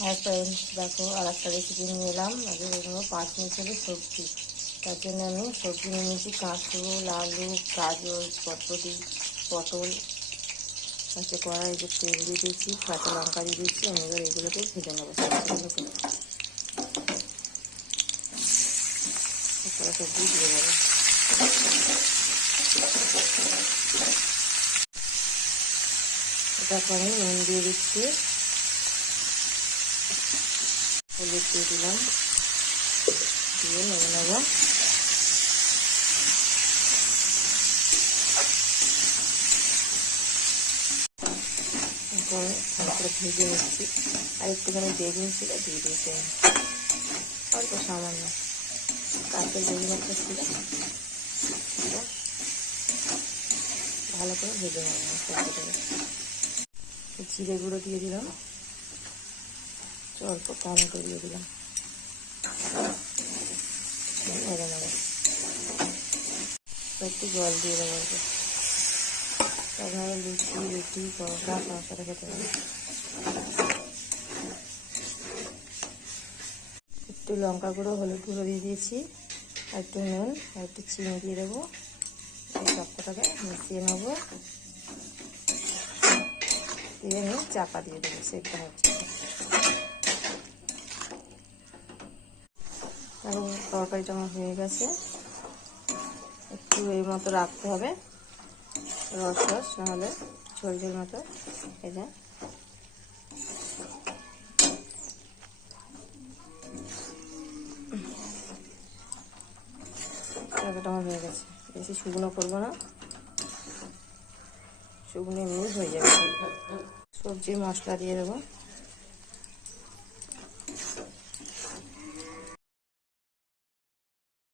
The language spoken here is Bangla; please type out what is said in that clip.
হ্যাঁ ফ্রেন্ডস, দেখো আর একটা রেসিপি নিয়ে এলাম। আজকে দেখবো 5 মিনিটের সবজি। তার জন্য আমি সবজি নিয়ে নিয়েছি কাঁচকল, আলু, গাজর, বরবটি, পটল। হচ্ছে কড়াই যে তেল দিয়ে দিয়েছি, কাঁচা লঙ্কা দিয়ে দিয়েছি। আমি এবার এগুলোকে ভেজে নেবো সবজিগুলোকে। তারপরে সবজি দিয়ে দেবো। তারপর আমি নুন দিয়ে দিচ্ছি, হলুদ দিয়ে দিলাম, দিয়ে নেড়ে নেবো। তারপরে ভেজে নিচ্ছি। আর একটুখানি বেগুন ছিল দিয়ে দিয়েছি, অল্প সামান্য কাঁচের বেগুন একটা ছিল, ভালো করে ভেজে নেব সবজিটাকে। জিরে গুঁড়ো দিয়ে দিলাম, অল্প টমেটো দিয়ে দিলাম, ভেজে নেব। একটু জল দিয়ে দেবো। আপনারা লুচি, রুটি, পরোটা সবার সাথে খেতে পারেন। একটু লঙ্কা গুঁড়ো, হলুদ গুঁড়ো দিয়ে দিয়েছি, আর একটু নুন, আর একটু চিনি দিয়ে দেবো। এই সবটাকে মিশিয়ে নেবো, দিয়ে নিয়ে চাপা দিয়ে দেবো, সেদ্ধ হচ্ছে। এখন তরকারিটা আমার হয়ে গেছে। একটু এই মতো রাখতে হবে, রস রস, নাহলে ঝোল ঝোল মতো হয়ে যায়। তরকারিটা আমার হয়ে গেছে। বেশি শুকনো করবো না, শুকনো এমনি হয়ে যাবে। সবজির মশলা দিয়ে দেবো।